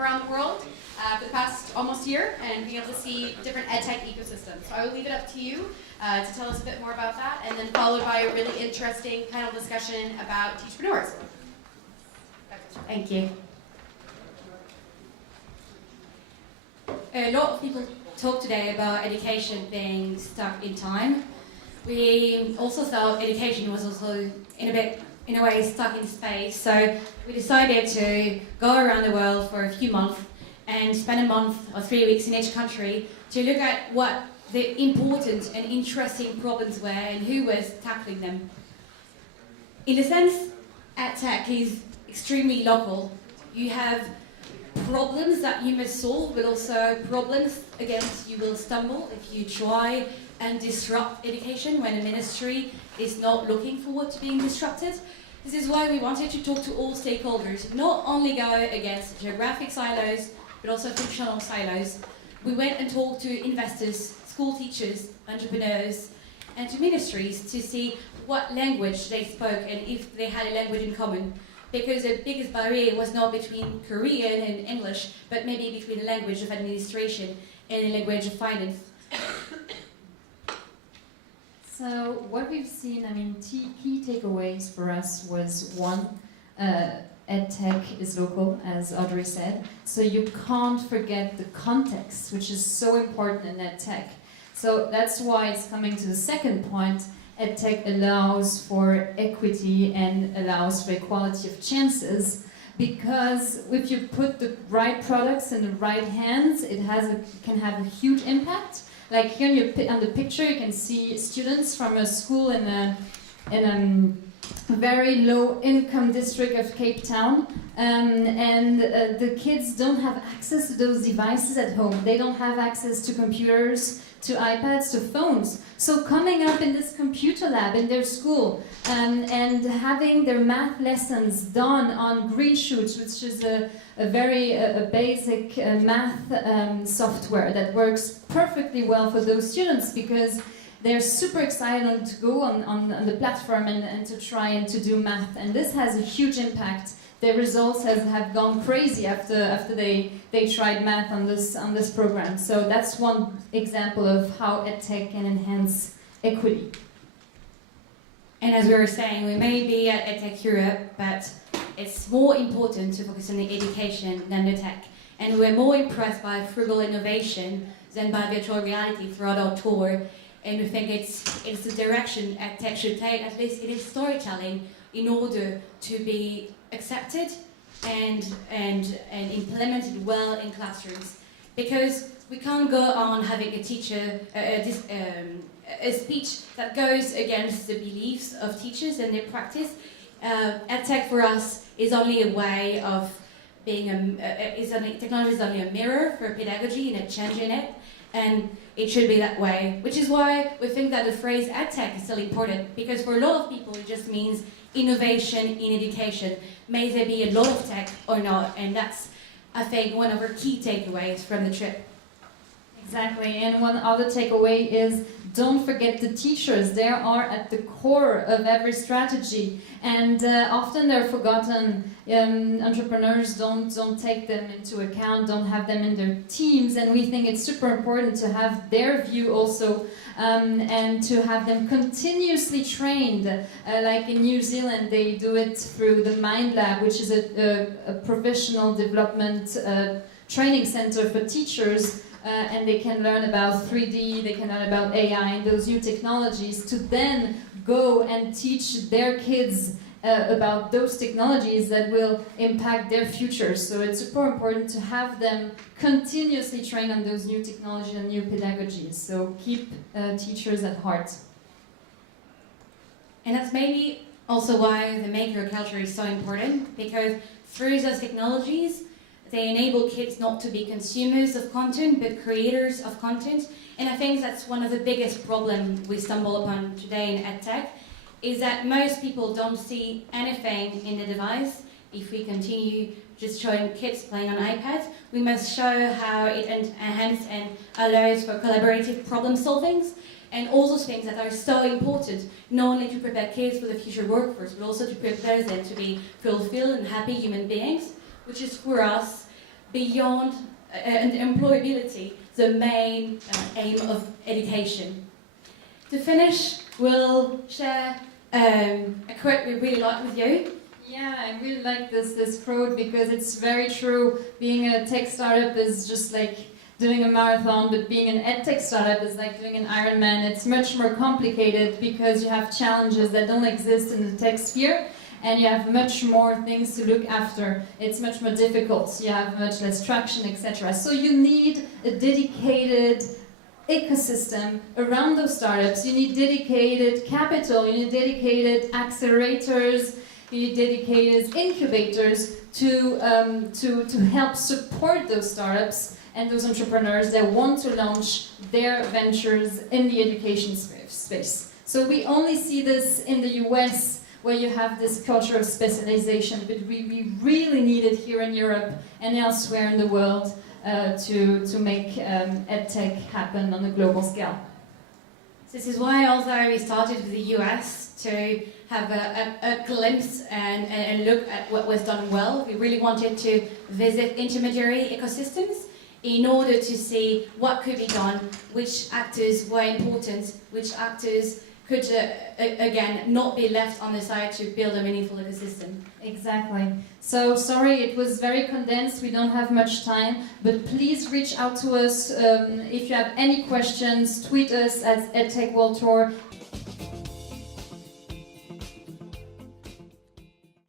around the world for the past almost year and being able to see different EdTech ecosystems. So I will leave it up to you to tell us a bit more about that, and then followed by a really interesting panel discussion about teachpreneurs. Thank you. A lot of people talk today about education being stuck in time. We also thought education was also in a way stuck in space, so we decided to go around the world for a few months and spend a month or 3 weeks in each country to look at what the important and interesting problems were and who was tackling them. In a sense, EdTech is extremely local. You have problems that you must solve, but also problems against you will stumble if you try and disrupt education when a ministry is not looking forward to being disrupted. This is why we wanted to talk to all stakeholders, not only go against geographic silos, but also functional silos. We went and talked to investors, school teachers, entrepreneurs, and to ministries to see what language they spoke and if they had a language in common. Because the biggest barrier was not between Korean and English, but maybe between the language of administration and the language of finance. So what we've seen, key takeaways for us was one, EdTech is local, as Audrey said. So you can't forget the context, which is so important in EdTech. So that's why it's coming to the second point. EdTech allows for equity and allows for equality of chances, because if you put the right products in the right hands, it can have a huge impact. Like here on the picture, you can see students from a school in a very low income district of Cape Town, and the kids don't have access to those devices at home. They don't have access to computers, to iPads, to phones. So coming up in this computer lab in their school and having their math lessons done on Greenshoots, which is a very basic math software that works perfectly well for those students, because they're super excited to go on the platform and to try and to do math. And this has a huge impact. Their results have gone crazy after they tried math on this program. So that's one example of how EdTech can enhance equity. And as we were saying, we may be at EdTech Europe, but it's more important to focus on the education than the tech. And we're more impressed by frugal innovation than by virtual reality throughout our tour. And we think it's the direction EdTech should take, at least in its storytelling, in order to be accepted and implemented well in classrooms. Because we can't go on having a teacher, a speech that goes against the beliefs of teachers and their practice. EdTech for us is only a way of being technology is only a mirror for pedagogy and a change in it, and it should be that way. Which is why we think that the phrase EdTech is still important, because for a lot of people it just means innovation in education. May there be a lot of tech or not, and that's, I think, one of our key takeaways from the trip. Exactly, and one other takeaway is don't forget the teachers. They are at the core of every strategy, and often they're forgotten. Entrepreneurs don't take them into account, don't have them in their teams, and we think it's super important to have their view also, and to have them continuously trained. Like in New Zealand, they do it through the Mind Lab, which is a professional development training center for teachers. And they can learn about 3D, they can learn about AI and those new technologies to then go and teach their kids about those technologies that will impact their future. So it's super important to have them continuously train on those new technologies and new pedagogies. So keep teachers at heart. And that's maybe also why the maker culture is so important, because through those technologies, they enable kids not to be consumers of content, but creators of content. And I think that's one of the biggest problems we stumble upon today in EdTech, is that most people don't see anything in the device. If we continue just showing kids playing on iPads, we must show how it enhances and allows for collaborative problem solving, and all those things that are so important, not only to prepare kids for the future workforce, but also to prepare them to be fulfilled and happy human beings, which is for us beyond employability, the main aim of education. To finish, we'll share a quote we really like with you. Yeah, I really like this quote because it's very true. Being a tech startup is just like doing a marathon, but being an EdTech startup is like doing an Ironman. It's much more complicated because you have challenges that don't exist in the tech sphere, and you have much more things to look after. It's much more difficult. You have much less traction, etc. So you need a dedicated ecosystem around those startups. You need dedicated capital. You need dedicated accelerators. You need dedicated incubators to help support those startups and those entrepreneurs that want to launch their ventures in the education space. So we only see this in the US, where you have this culture of specialization, but we really need it here in Europe and elsewhere in the world to make EdTech happen on a global scale. This is why, although we started with the US to have a glimpse and look at what was done well, we really wanted to visit intermediary ecosystems in order to see what could be done, which actors were important, which actors could, again, not be left on the side to build a meaningful ecosystem. Exactly. So, sorry, it was very condensed, we don't have much time, but please reach out to us if you have any questions, tweet us at EdTech World Tour.